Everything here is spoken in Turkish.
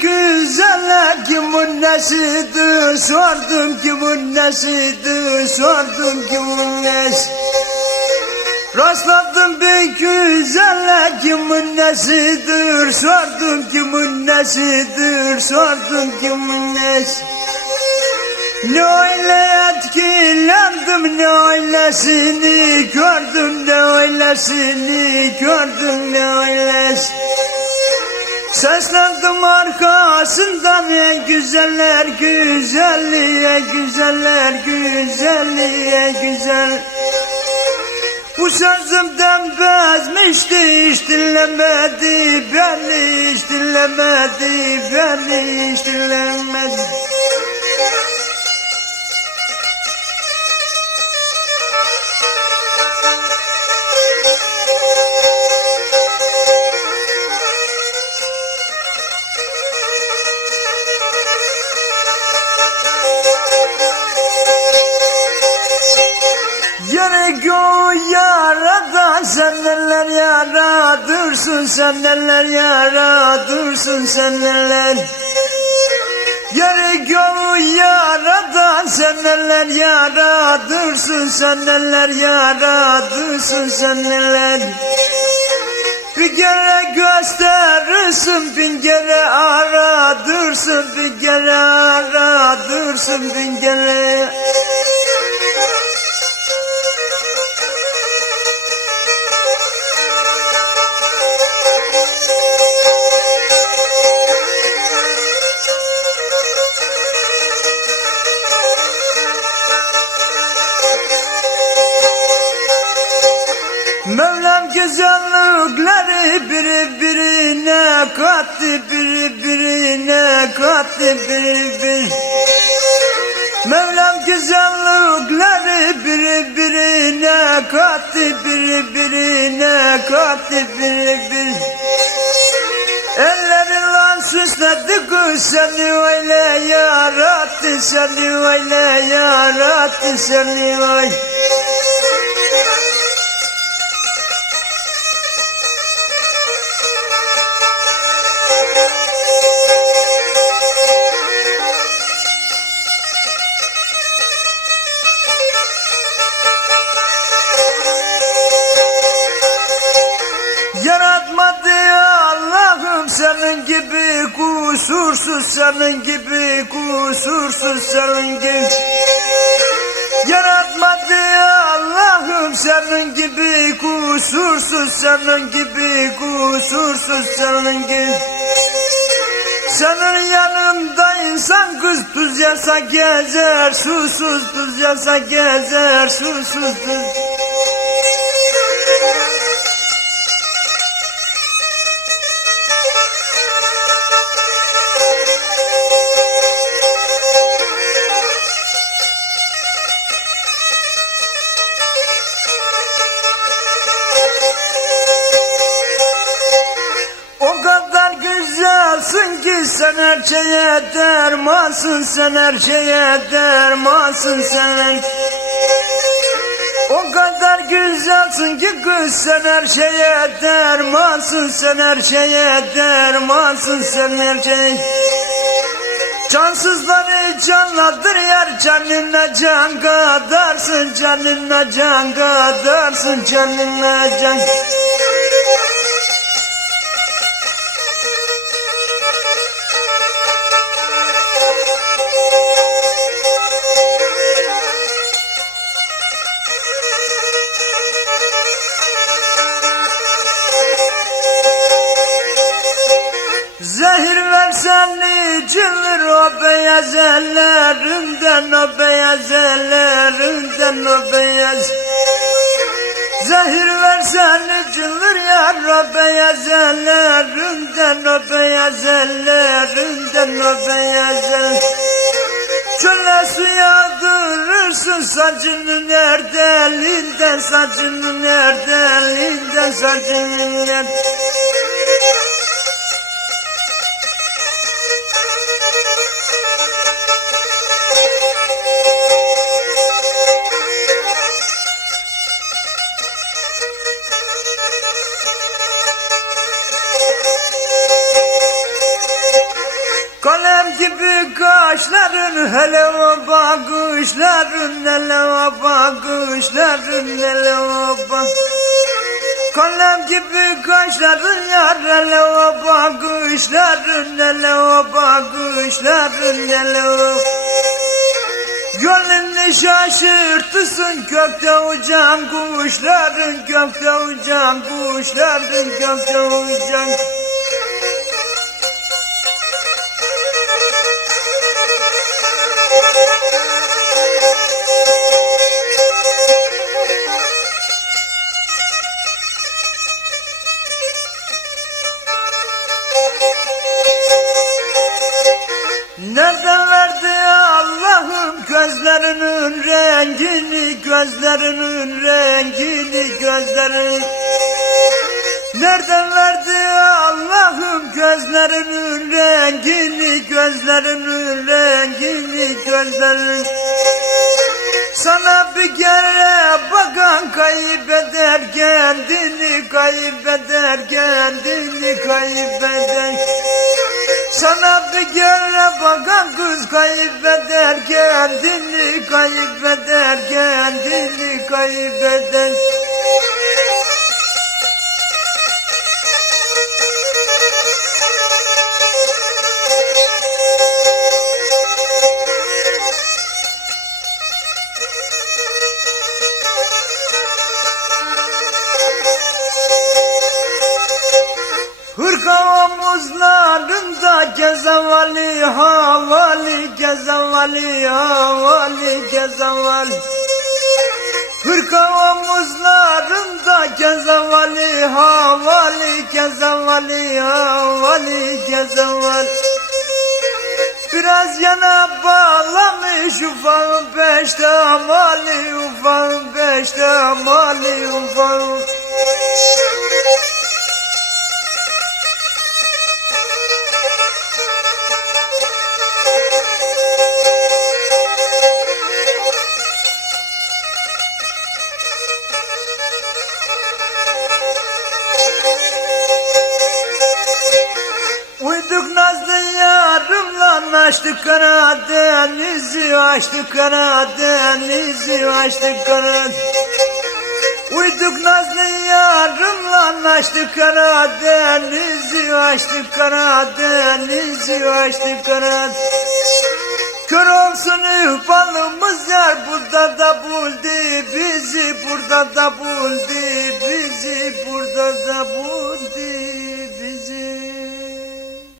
güzeller kimin nesidir, sordum kimin nesidir, sordum kimin nesi. Rastladım bir güzeller kimin nesidir, sordum kimin nesidir, sordum kimin nesi. Ne öyle etkilendim, ne öylesini gördüm, ne öylesini gördüm, ne öylesini. Seslendim arkasından ey güzeller güzelliği, ey güzeller güzelliği, ey güzel. Bu sözümden bezmişti, hiç dinlemedi beni, hiç dinlemedi beni, hiç dinlemedi. Gerek yok yaradan, sen neler yaradırsın, sen neler yaradırsın, sen neler. Gerek yok yaradan, sen neler yaradırsın, sen neler yaradırsın, sen neler. Bir kere gösterirsin, bin kere aradırsın, bin kere aradırsın, bin kere. Mevlam güzellikleri birbirine kattı, birbirine kattı, birbirine. Mevlam güzellikleri birbirine kattı, birbirine kattı, birbirine. Elleriyle süsledi kız, seni öyle yarattı, seni öyle yarattı, seni öyle. Yaratmadı Allah'ım senin gibi kusursuz, senin gibi kusursuz, senin gibi. Yaratmadı Allah'ım senin gibi kusursuz, senin gibi kusursuz, senin gibi. Senin yanında insan kız tuz yasa gezer, susuz tuz yasa gezer, susuz tuz. O kadar güzelsin ki sen her şeye dermansın, sen her şeye dermansın, sen her. O kadar güzelsin ki kız sen her şeye dermansın, sen her şeye dermansın, sen her şeye. Cansızları canladır yer, canına can kadarsın, canına can kadarsın, canına can. Zehir versen içilir o beyaz ellerinden, o beyaz ellerinden, o beyaz. Zehir versen içilir yar o beyaz ellerinden, o beyaz ellerinden, o beyaz ellerinden. Çöle su yağdırırsın saçının erdelinden, saçının erdelinden, saçının erdelinden. Kalem gibi kaşların, hele o bakışların, hele o bakışların, hele o bak. Kalem gibi kaşların yar, hele o bakışların, hele o bakışların, hele o. Gönlünü şaşırtırsın gökte uçan kuşların, gökte uçan kuşların, gökte uçan. Nereden verdi Allah'ım gözlerinin rengini, gözlerinin rengini, gözlerinin. Nereden verdi Allah'ım gözlerinin rengini, gözlerinin rengini, gözlerinin. Sana bir kere bakan kaybeder kendini, kaybeder kendini, kaybeder. Sana bir kere bakan kız kaybeder kendini, kaybeder kendini, kaybeder. Hırka omuzlarında gezevali havali, gezevali havali, gezevali. Hırka omuzlarında gezevali havali, gezevali havali, gezevali. Biraz yana bağlamış ufağın beşte amali, ufağın beşte amali, ufağın. Uyduk nazlı yarımla açtık Karadeniz'i, açtık Karadeniz'i, açtık Karadeniz. Uyduk nazlı yarımla açtık Karadeniz'i, açtık Karadeniz'i, açtık Karadeniz. Kör olsun ihbalımız yar, burada da buldu bizi, burada da buldu bizi, burada da buldu.